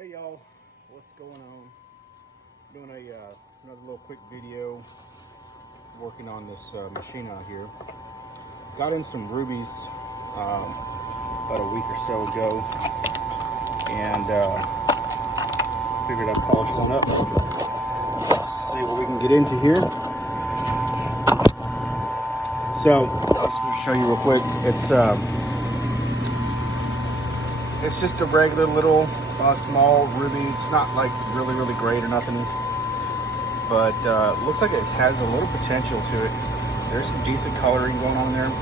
Hey y'all, what's going on? Doing another little quick video working on this machine out here. Got in some rubies about a week or so ago, and figured I'd polish one up. See what we can get into here. So I'm just going to show you real quick. It's just a regular little small ruby. It's not like really great or nothing, but looks like it has a little potential to it. There's some decent coloring going on there,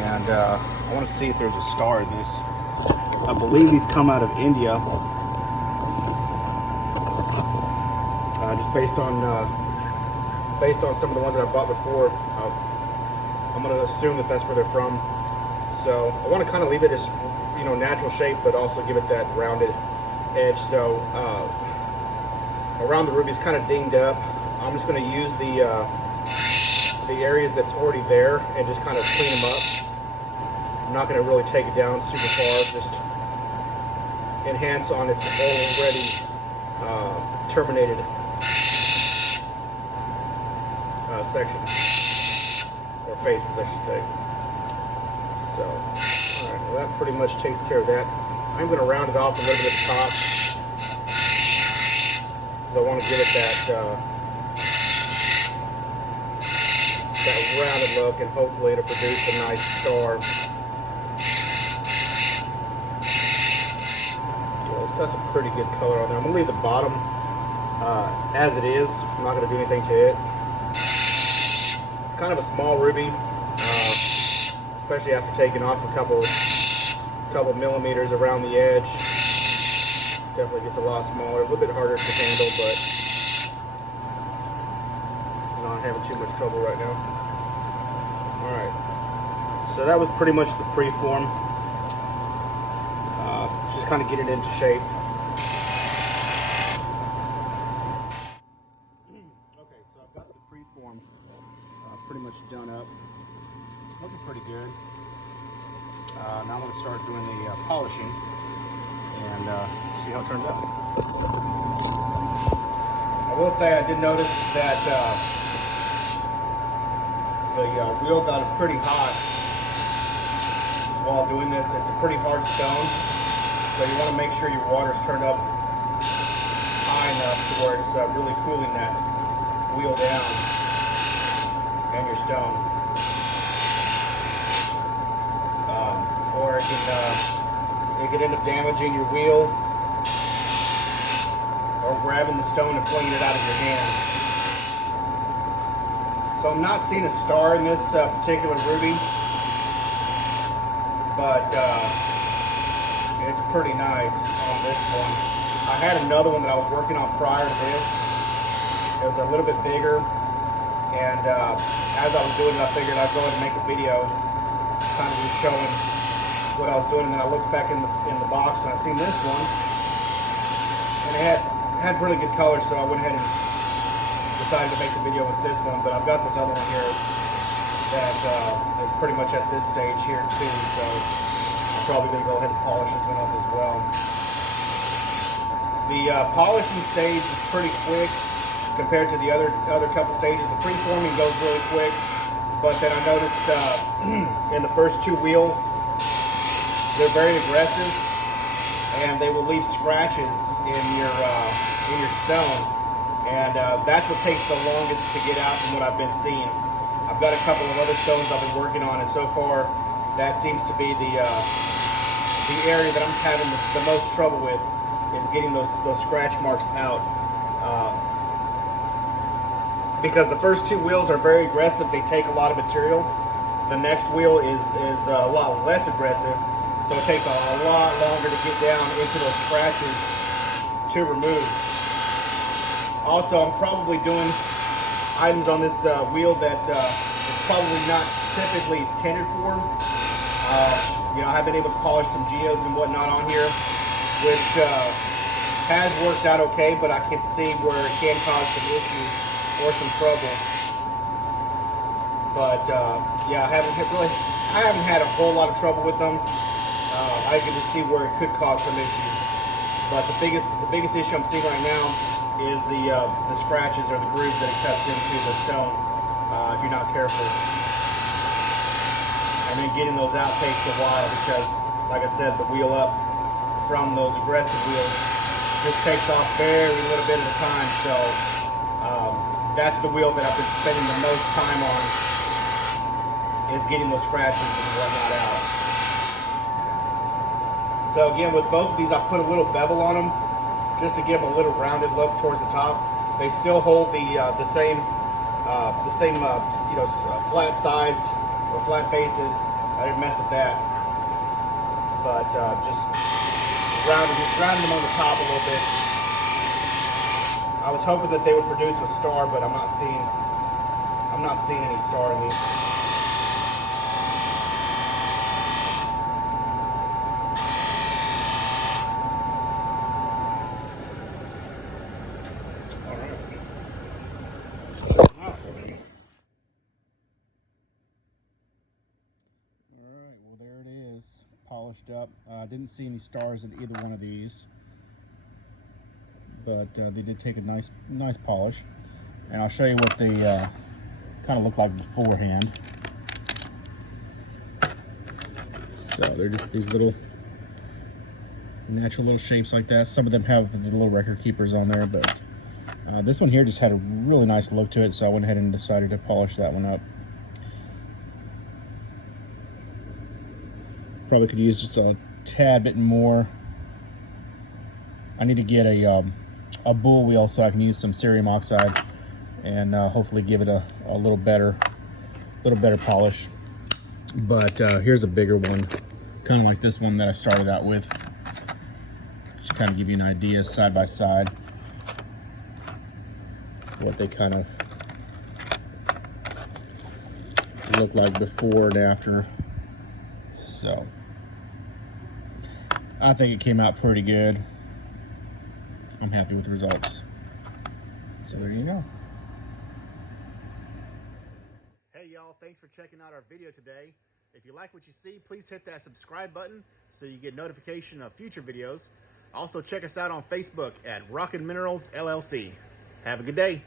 and I want to see if there's a star in this. I believe these come out of India, just based on some of the ones that I bought before. I'm going to assume that that's where they're from. So I want to kind of leave it as, you know, natural shape, but also give it that rounded edge. So around the ruby is kind of dinged up. I'm just going to use the areas that's already there and just kind of clean them up. I'm not going to really take it down super far, just enhance on its already terminated section, or faces, I should say. So, all right, well, that pretty much takes care of that. I'm going to round it off a little bit at the top, because I want to give it that rounded look, and hopefully it'll produce a nice star. Yeah, it's got some pretty good color on there. I'm going to leave the bottom as it is. I'm not going to do anything to it. Kind of a small ruby, especially after taking off a couple millimeters around the edge. Definitely gets a lot smaller, a little bit harder to handle, but not having too much trouble right now. Alright, so that was pretty much the preform. Just kind of get it into shape. Okay, so I've got the preform pretty much done up. It's looking pretty good. Now I'm going to start doing the polishing and see how it turns out. I will say I did notice that the wheel got pretty hot while doing this. It's a pretty hard stone, so you want to make sure your water's turned up high enough to where it's really cooling that wheel down and your stone. Or it could end up damaging your wheel, or grabbing the stone and flinging it out of your hand. So I'm not seeing a star in this particular ruby, but it's pretty nice on this one. I had another one that I was working on prior to this. It was a little bit bigger, and as I was doing it, I figured I'd go ahead and make a video kind of showing what I was doing, and then I looked back in the box and I seen this one, and it had really good color, so I went ahead and decided to make the video with this one. But I've got this other one here that is pretty much at this stage here too, so I'm probably going to go ahead and polish this one up as well. The polishing stage is pretty quick compared to the other couple stages. The preforming goes really quick, but then I noticed in the first two wheels, they're very aggressive, and they will leave scratches in your stone, and that's what takes the longest to get out from what I've been seeing. I've got a couple of other stones I've been working on, and so far that seems to be the area that I'm having the most trouble with, is getting those scratch marks out. Because the first two wheels are very aggressive, they take a lot of material. The next wheel is a lot less aggressive, so it takes a lot longer to get down into those scratches to remove. Also, I'm probably doing items on this wheel that it's probably not typically intended for. You know, I've been able to polish some geodes and whatnot on here, which has worked out okay, but I can see where it can cause some issues or some trouble. But yeah, I haven't had a whole lot of trouble with them. I can just see where it could cause some issues. But the biggest issue I'm seeing right now is the scratches or the grooves that it cuts into the stone if you're not careful. And then getting those out takes a while because, like I said, the wheel up from those aggressive wheels just takes off very little bit at a time. So that's the wheel that I've been spending the most time on, is getting those scratches and whatnot out. So again, with both of these, I put a little bevel on them just to give them a little rounded look towards the top. They still hold the same flat sides or flat faces. I didn't mess with that, but just rounded them on the top a little bit. I was hoping that they would produce a star, but I'm not seeing any star in these. Polished up. Didn't see any stars in either one of these, but they did take a nice polish, and I'll show you what they kind of look like beforehand. So they're just these little natural little shapes like that. Some of them have the little record keepers on there, but this one here just had a really nice look to it, so I went ahead and decided to polish that one up. Probably could use just a tad bit more. I need to get a bull wheel so I can use some cerium oxide and hopefully give it a little better polish. But here's a bigger one, kind of like this one that I started out with. Just kind of give you an idea side by side what they kind of look like before and after. So I think it came out pretty good. I'm happy with the results. So there you go. Hey y'all, thanks for checking out our video today. If you like what you see, please hit that subscribe button so you get notification of future videos. Also check us out on Facebook at Rockin'Minerals LLC. Have a good day.